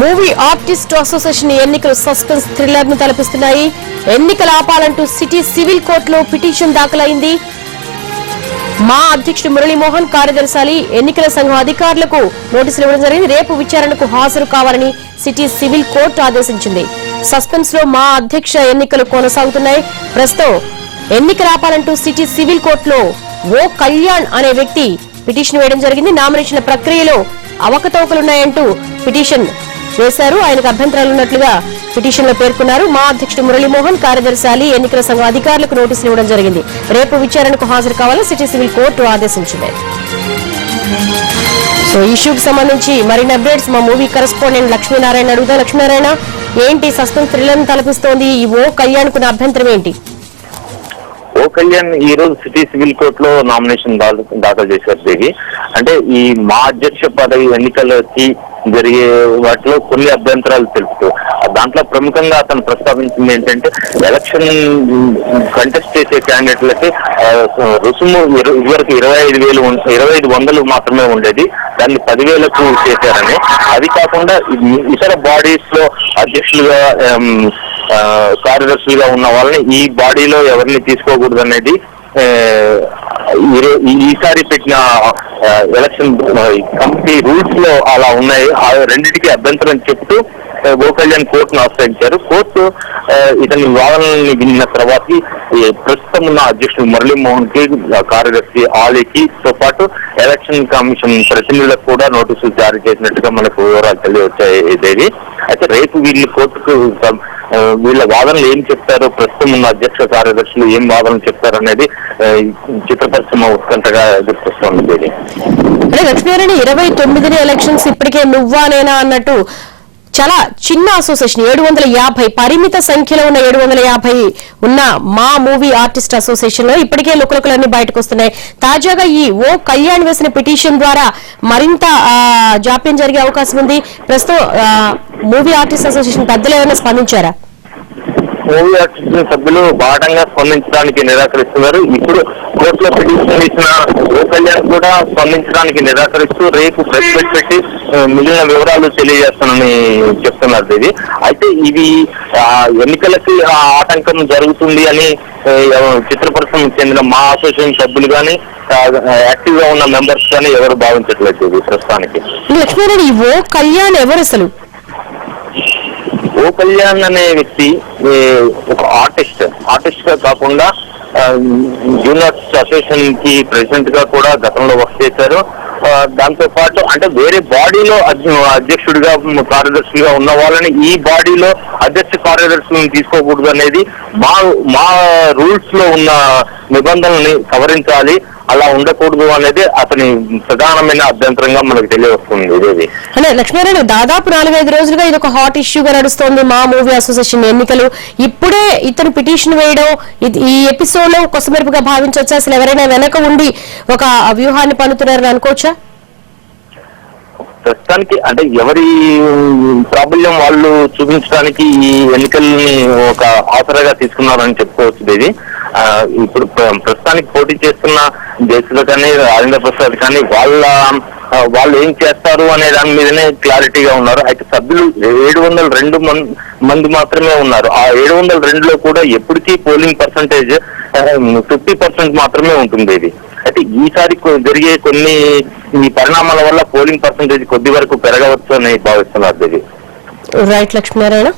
Movie artist association ఎన్నికలు suspense thriller ను తలపిస్తున్నాయి. ఎన్నికలు ఆపాలంటూ సిటీ సివిల్ కోర్టులో పిటిషన్ దాఖలైంది. మా అధ్యక్షుడు మురళీమోహన్ కార్యదర్శి ఎన్నికల సంఘం అధికారులకు నోటీసులు ఇవ్వడం జరిగింది. రేపు విచారణకు హాజరు కావాలని సిటీ సివిల్ కోర్టు ఆదేశించింది. సస్పెన్స్ లో మా అధ్యక్ష ఎన్నికలు కొనసాగుతున్నాయి. ప్రస్తుతం ఎన్నికలు ఆపాలంటూ సిటీ సివిల్ కోర్టులో ఓ కళ్యాణ్ అనే వ్యక్తి పిటిషన్ వేయడం జరిగింది. నామినేషన్ల ప్రక్రియలో అవకతవకలున్నాయంటూ పిటిషన్ వేశారు. ఆయనకు అభ్యంతరాలున్నట్లుగా పిటిషన్ లో పేర్కొన్నారు. మా అధ్యక్షుడు మురళీమోహన్ కార్యదర్శి ఎన్నికల సంఘం అధికారులకు నోటీసులు ఇవ్వడం జరిగింది. రేపు విచారణకు హాజరు కావాలని సిటీ సివిల్ కోర్టు ఆదేశించింది. సో ఇష్యూకి సంబంధించి మరిన్ని అప్డేట్స్ మా మూవీ కరెస్పాండెంట్ లక్ష్మీనారాయణ అడుగుదా. లక్ష్మీనారాయణ, ఏంటి సస్పెన్స్ థ్రిల్లర్ తలపిస్తోంది? ఈ ఓ కళ్యాణ్ కున్న అభ్యంతరం ఏంటి? ఓ కళ్యాణ్ ఈ రోజు సిటీ సివిల్ కోర్టులో నామినేషన్ దాఖలు చేశారు. దేవి అంటే ఈ మా అధ్యక్ష పదవి ఎన్నికలకి జరిగే వాటిలో కొన్ని అభ్యంతరాలు తెలుపుతూ దాంట్లో ప్రముఖంగా అతను ప్రస్తావించింది ఏంటంటే ఎలక్షన్ కంటెస్ట్ చేసే క్యాండిడేట్లకి రుసుము ఇదివరకు 25,100 మాత్రమే ఉండేది, దాన్ని 10,000కు చేశారని. అది కాకుండా ఇతర బాడీస్ లో అధ్యక్షులుగా కార్యదర్శులుగా ఉన్న వాళ్ళని ఈ బాడీలో ఎవరిని తీసుకోకూడదు అనేది ఈసారి పెట్టిన ఎలక్షన్ కమిటీ రూల్స్ లో అలా ఉన్నాయి. ఆ రెండింటికి అభ్యంతరం చెప్తూ ఓ కళ్యాణ్ కోర్టును ఆశ్రయించారు. కోర్టు ఇతని వాదనల్ని విన్న తర్వాత ప్రస్తుతం ఉన్న అధ్యక్షుడు మురళీమోహన్ కి, కార్యదర్శి ఆలీకి తో పాటు ఎలక్షన్ కమిషన్ ప్రతినిధులకు కూడా నోటీసులు జారీ చేసినట్టుగా మనకు వివరాలు తెలియవచ్చాయి. అయితే రేపు వీళ్ళు కోర్టుకు వీళ్ళ వాదనలు ఏం చెప్తారో, ప్రస్తుతం ఉన్న అధ్యక్ష కార్యదర్శులు ఏం వాదనలు చెప్తారనేది చిత్ర పరిశ్రమ ఉత్కంఠగా ఎదుర్కొస్తోంది. లక్ష్మీనారాయణ, 29 ఎలక్షన్స్ ఇప్పటికే నువ్వా నేనా అన్నట్టు చాలా చిన్న అసోసియేషన్ 750 పరిమిత సంఖ్యలో ఉన్న 750 ఉన్న మా మూవీ ఆర్టిస్ట్ అసోసియేషన్ లో ఇప్పటికే లుకలుకలన్నీ బయటకు వస్తున్నాయి. తాజాగా ఈ ఓ కళ్యాణ్ వేసిన పిటిషన్ ద్వారా మరింత జాప్యం జరిగే అవకాశం ఉంది. ప్రస్తుతం మూవీ ఆర్టిస్ట్ అసోసియేషన్ పెద్దలు ఏమైనా స్పందించారా? మూవీ ఆర్టిస్ట్ సభ్యులు బాటంగా స్పందించడానికి నిరాకరిస్తున్నారు. ఇప్పుడు కోర్టులో పిటిషన్ ఇచ్చిన ఓ కళ్యాణ్ కూడా స్పందించడానికి నిరాకరిస్తూ రేపు ప్రెస్ మీట్ పెట్టి మిగిలిన వివరాలు తెలియజేస్తానని చెప్తున్నారు. ఇది అయితే ఇవి ఎన్నికలకి ఆటంకం జరుగుతుంది అని చిత్ర పరిశ్రమకు చెందిన మా అసోసియేషన్ సభ్యులు కానీ యాక్టివ్ గా ఉన్న మెంబర్స్ కానీ ఎవరు భావించట్లేదు ఇది ప్రస్తుతానికి. లక్ష్మీనారాయణ, ఓ కళ్యాణ్ ఎవరు అసలు? ఓ కళ్యాణ్ అనే వ్యక్తి ఒక ఆర్టిస్ట్ గా కాకుండా జూనియర్ అసోసియేషన్ కి ప్రెసిడెంట్ గా కూడా గతంలో వర్క్ చేశారు. దాంతో పాటు అంటే వేరే బాడీలో అధ్యక్షుడిగా కార్యదర్శిగా ఉన్న వాళ్ళని ఈ బాడీలో అధ్యక్ష కార్యదర్శులను తీసుకోకూడదు అనేది మా రూల్స్ లో ఉన్న నిబంధనల్ని సవరించాలి, అలా ఉండకూడదు అనేది అతని ప్రధానమైన అభ్యంతరంగా మనకు తెలియవస్తుంది. ఇదేది అంటే లక్ష్మీనారాయణ, దాదాపు 4-5 రోజులుగా ఇది ఒక హాట్ ఇష్యూగా నడుస్తోంది మా మూవీ అసోసియేషన్ ఎన్నికలు. ఇప్పుడే ఇతను పిటిషన్ వేయడం ఈ ఎపిసోడ్ లో కొసమెరుపుగా భావించవచ్చా? అసలు ఎవరైనా వెనక ఉండి ఒక వ్యూహాన్ని పన్నుతున్నారని అనుకోవచ్చా? ప్రస్తుతానికి అంటే ఎవరి ప్రాబల్యం వాళ్ళు చూపించడానికి ఈ ఎన్నికల్ని ఒక ఆసరాగా తీసుకున్నారని చెప్పుకోవచ్చు ఇది. ఇప్పుడు ప్రస్తుతానికి పోటీ చేస్తున్న జయసుధ కానీ రాజేంద్ర ప్రసాద్ కానీ వాళ్ళు ఏం చేస్తారు అనే దాని మీదనే క్లారిటీగా ఉన్నారు. అయితే సభ్యులు 702 మంది మాత్రమే ఉన్నారు. ఆ 702లో కూడా ఎప్పటికీ పోలింగ్ పర్సంటేజ్ 50% మాత్రమే ఉంటుంది ఇది. అయితే ఈసారి జరిగే కొన్ని ఈ పరిణామాల వల్ల పోలింగ్ పర్సంటేజ్ కొద్ది వరకు పెరగవచ్చు అని భావిస్తున్నారు. రైట్ లక్ష్మీనారాయణ.